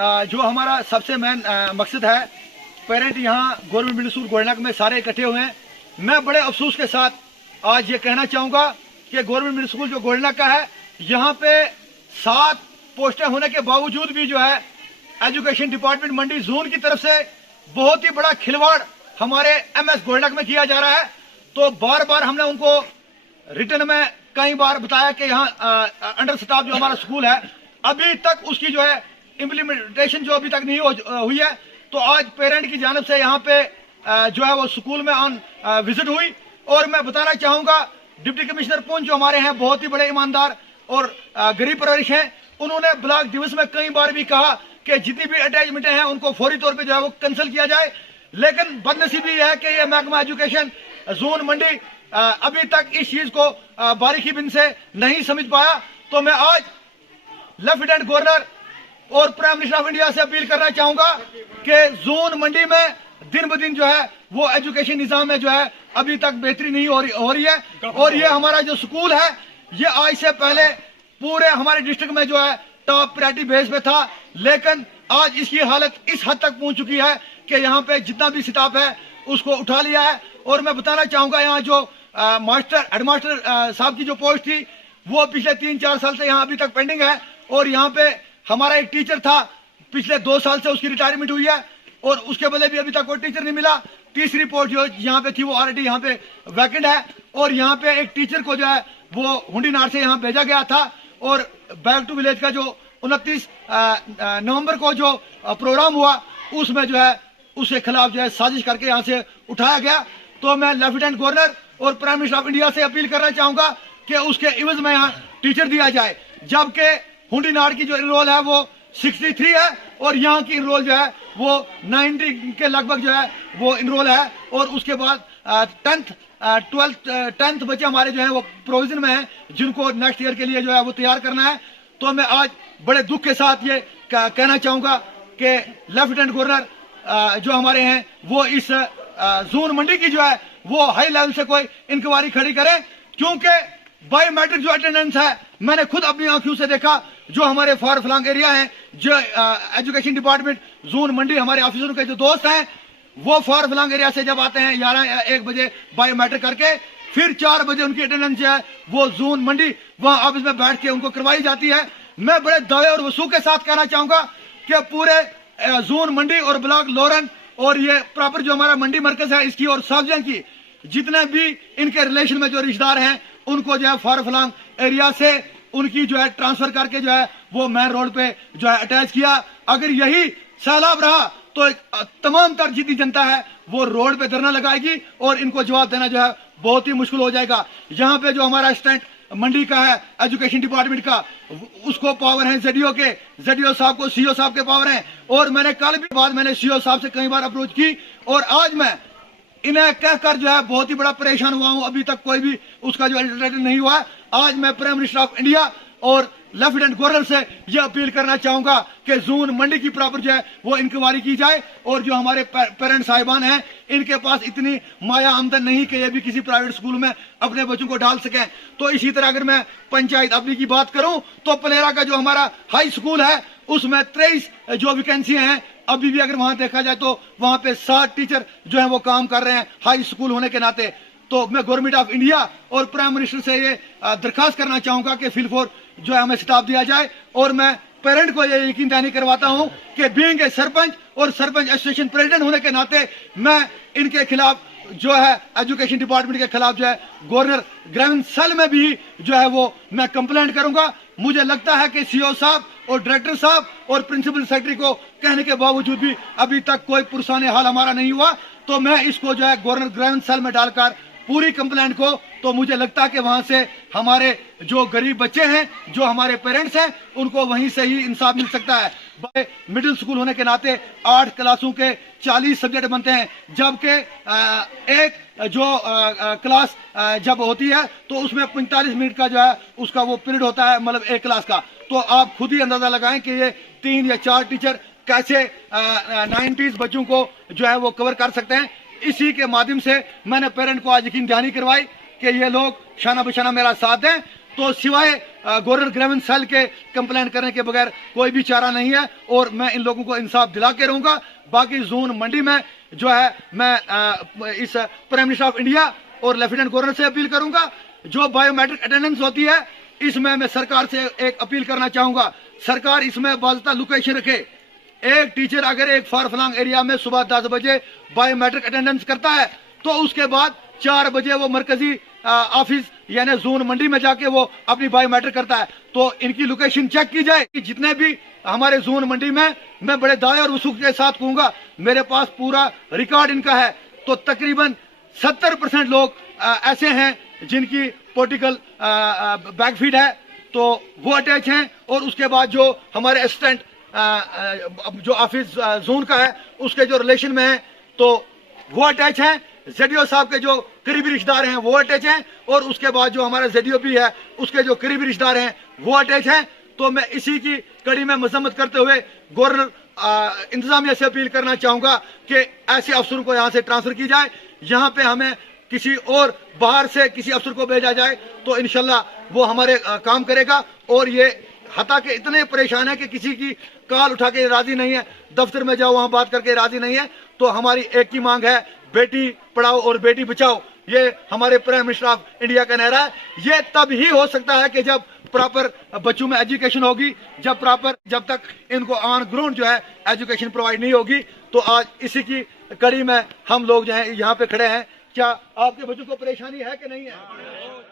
जो हमारा सबसे मेन मकसद है, पेरेंट यहाँ गवर्नमेंट मिडिल स्कूल गोल्डनक में सारे इकट्ठे हुए हैं। मैं बड़े अफसोस के साथ आज ये कहना चाहूँगा कि गवर्नमेंट मिडिल स्कूल जो गोल्डनक का है, यहाँ पे 7 पोस्टें होने के बावजूद भी जो है एजुकेशन डिपार्टमेंट मंडी जोन की तरफ से बहुत ही बड़ा खिलवाड़ हमारे MS गोल्डनक में किया जा रहा है। तो बार बार हमने उनको रिटर्न में कई बार बताया कि यहाँ अंडर स्टाफ जो हमारा स्कूल है, अभी तक उसकी जो है इम्प्लीमेंटेशन जो अभी तक नहीं हुई है। तो आज पेरेंट की जानिब से यहाँ पे जो है वो स्कूल में ऑन विजिट हुई, और मैं बताना चाहूंगा डिप्टी कमिश्नर पुंछ जो हमारे हैं बहुत ही बड़े ईमानदार और गरीब परवरिश हैं, उन्होंने ब्लॉक दिवस में कई बार भी कहा कि जितनी भी अटैचमेंटें हैं उनको फौरी तौर पे जो है वो कैंसिल किया जाए। लेकिन बदनसीबी है कि ये महकमा एजुकेशन जोन मंडी अभी तक इस चीज को बारीकी बिन से नहीं समझ पाया। तो मैं आज लेफ्टिनेंट गवर्नर और प्राइम मिनिस्टर ऑफ इंडिया से अपील करना चाहूंगा कि जोन मंडी में दिन ब दिन जो है वो एजुकेशन निजाम में जो है अभी तक बेहतरी नहीं हो रही है। और ये हमारा जो स्कूल है, ये आज से पहले पूरे हमारे डिस्ट्रिक्ट में जो है टॉप प्रायोरिटी बेस पे था, लेकिन आज इसकी हालत इस हद तक पहुंच चुकी है कि यहाँ पे जितना भी स्टाफ है उसको उठा लिया है। और मैं बताना चाहूंगा यहाँ जो हेडमास्टर साहब की जो पोस्ट थी वो पिछले 3-4 साल से यहाँ अभी तक पेंडिंग है। और यहाँ पे हमारा एक टीचर था, पिछले 2 साल से उसकी रिटायरमेंट हुई है और उसके बदले भी अभी तक कोई टीचर नहीं मिला। तीसरी पोस्ट जो यहाँ पे थी वो ऑलरेडी यहाँ पे वैकेंट है। और यहाँ पे एक टीचर को जो है वो हुंडीनार से यहाँ भेजा गया था, और बैक टू विलेज का जो 29 नवंबर को जो प्रोग्राम हुआ उसमें जो है उसके खिलाफ जो है साजिश करके यहाँ से उठाया गया। तो मैं लेफ्टिनेंट गवर्नर और प्राइम मिनिस्टर ऑफ इंडिया से अपील करना चाहूंगा कि उसके इवज में यहाँ टीचर दिया जाए, जबकि हुंडीनार की जो इनरोल है वो 63 है और यहाँ की इनरोल जो है वो 90 के लगभग जो है वो इनरोल है। और उसके बाद 10th बच्चे हमारे जो है वो प्रोविजन में हैं, जिनको नेक्स्ट ईयर के लिए जो है वो तैयार करना है। तो मैं आज बड़े दुख के साथ ये कहना चाहूंगा कि लेफ्टिनेंट गवर्नर जो हमारे हैं वो इस जोन मंडी की जो है वो हाई लेवल से कोई इंक्वायरी खड़ी करें, क्योंकि बायोमेट्रिक जो अटेंडेंस है मैंने खुद अपनी आंखों से देखा। जो हमारे फार फ्लंग एरिया हैं, जो एजुकेशन डिपार्टमेंट जोन मंडी हमारे ऑफिसरों के जो दोस्त हैं, वो फार फ्लंग एरिया से जब आते हैं 11-1 बजे बायोमेट्रिक करके, फिर 4 बजे उनकी अटेंडेंस जो है वो जोन मंडी वहां ऑफिस में बैठ के उनको करवाई जाती है। मैं बड़े दावे और वसूख के साथ कहना चाहूंगा कि पूरे जोन मंडी और ब्लॉक लोरन और ये प्रॉपर जो हमारा मंडी मरकज है इसकी और सब्जियों की जितने भी इनके रिलेशन में जो रिश्तेदार हैं उनको जो है फार फ्लंग एरिया से उनकी जो है ट्रांसफर करके जो है वो मेन रोड पे जो है अटैच किया। अगर यही सैलाब रहा तो तमाम तर जितनी जनता है वो रोड पे धरना लगाएगी और इनको जवाब देना जो है बहुत ही मुश्किल हो जाएगा। यहाँ पे जो हमारा स्टैंड मंडी का है एजुकेशन डिपार्टमेंट का, उसको पावर है जेडीओ के, जेडीओ साहब को सीओ साहब के पावर हैं। और मैंने कल भी बाद मैंने सीओ साहब से कई बार अप्रोच की और आज मैं इन्हें कहकर जो है बहुत ही बड़ा परेशान हुआ हूं, अभी तक कोई भी उसका जो अल्टरनेटिव नहीं हुआ। आज मैं प्राइम मिनिस्टर ऑफ इंडिया और लेफ्टिनेंट गवर्नर से यह अपील करना चाहूंगा कि जोन मंडी की प्रॉपर जो है वो इंक्वायरी की जाए और जो हमारे पेरेंट्स साहिबान हैं इनके पास इतनी माया आमदन नहीं कि ये भी किसी प्राइवेट स्कूल में अपने बच्चों को डाल सकें। तो इसी तरह अगर मैं पंचायत अपनी की बात करूं तो पलेरा का जो हमारा हाई स्कूल है उसमें 23 जो वैकेंसी हैं, अभी भी अगर वहां देखा जाए तो वहां पे 60 टीचर जो है वो काम कर रहे हैं हाई स्कूल होने के नाते। तो मैं गवर्नमेंट ऑफ इंडिया और प्राइम मिनिस्टर से ये दरखास्त करना चाहूंगा कि फिलफोर जो है हमें स्टाफ दिया जाए। और मैं पेरेंट को ये यकीन दहानी करवाता हूं कि बीइंग ए सरपंच और सरपंच एसोसिएशन प्रेसिडेंट होने के नाते मैं इनके खिलाफ जो है एजुकेशन डिपार्टमेंट के खिलाफ जो है गवर्नर ग्रामीण सेल में भी जो है वो मैं कंप्लेंट करूंगा। मुझे लगता है कि सीओ साहब और डायरेक्टर साहब और प्रिंसिपल सेक्रेटरी को कहने के बावजूद भी अभी तक कोई पुरसाने हाल हमारा नहीं हुआ। तो मैं इसको जो है गवर्नर ग्रामीण सेल में डालकर पूरी कंप्लेंट को, तो मुझे लगता है कि वहां से हमारे जो गरीब बच्चे हैं, जो हमारे पेरेंट्स हैं, उनको वहीं से ही इंसाफ मिल सकता है। मिडिल स्कूल होने के नाते 8 क्लासों के 40 सब्जेक्ट बनते हैं, जबकि एक जो क्लास जब होती है तो उसमें 45 मिनट का जो है उसका वो पीरियड होता है, मतलब एक क्लास का। तो आप खुद ही अंदाजा लगाएं कि ये 3 या 4 टीचर कैसे 90s बच्चों को जो है वो कवर कर सकते हैं। इसी के माध्यम से मैंने पेरेंट को आज यकीन दहानी करवाई कि ये लोग शाना बशाना मेरा साथ दें। तो सिवाय गवर्नर ग्रेविंस सेल के कंप्लेन करने के बगैर कोई भी चारा नहीं है और मैं इन लोगों को इंसाफ दिला के रहूंगा। बाकी जोन मंडी में जो है मैं इस प्राइम मिनिस्टर ऑफ इंडिया और लेफ्टिनेंट गवर्नर से अपील करूंगा, जो बायोमेट्रिक अटेंडेंस होती है इसमें मैं सरकार से एक अपील करना चाहूंगा, सरकार इसमें बाज़ाब्ता लोकेशन रखे। एक टीचर अगर एक फार फ्लंग एरिया में सुबह 10 बजे बायोमेट्रिक अटेंडेंस करता है तो उसके बाद 4 बजे वो मरकजी ऑफिस यानी जोन मंडी में जाके वो अपनी बायोमेट्रिक करता है। तो इनकी लोकेशन चेक की जाए कि जितने भी हमारे जोन मंडी में, मैं बड़े दावे और वसूख के साथ कहूंगा, मेरे पास पूरा रिकॉर्ड इनका है, तो तकरीबन 70% लोग ऐसे हैं जिनकी पॉलिटिकल बैकफीड है, तो वो अटैच हैं। और उसके बाद जो हमारे असिस्टेंट जो ऑफिस जोन का है उसके जो रिलेशन में है तो वो अटैच हैं। जेडीओ साहब के जो करीबी रिश्तेदार हैं वो अटैच हैं और उसके बाद जो हमारा जेडीओ भी है उसके जो करीबी रिश्तेदार हैं वो अटैच हैं। तो मैं इसी की कड़ी में मजम्मत करते हुए गवर्नर इंतजामिया से अपील करना चाहूंगा कि ऐसे अफसरों को यहाँ से ट्रांसफर की जाए, यहाँ पे हमें किसी और बाहर से किसी अफसर को भेजा जाए तो इंशाल्लाह वो हमारे काम करेगा। और ये हता के इतने परेशान है कि किसी की कॉल उठा के राजी नहीं है, दफ्तर में जाओ वहां बात करके राजी नहीं है। तो हमारी एक ही मांग है, बेटी पढ़ाओ और बेटी बचाओ, ये हमारे प्राइम मिनिस्टर ऑफ इंडिया का नारा है। ये तब ही हो सकता है कि जब प्रॉपर बच्चों में एजुकेशन होगी, जब तक इनको ऑन ग्राउंड जो है एजुकेशन प्रोवाइड नहीं होगी। तो आज इसी की कड़ी में हम लोग जो है यहाँ पे खड़े हैं। क्या आपके बच्चों को परेशानी है कि नहीं है?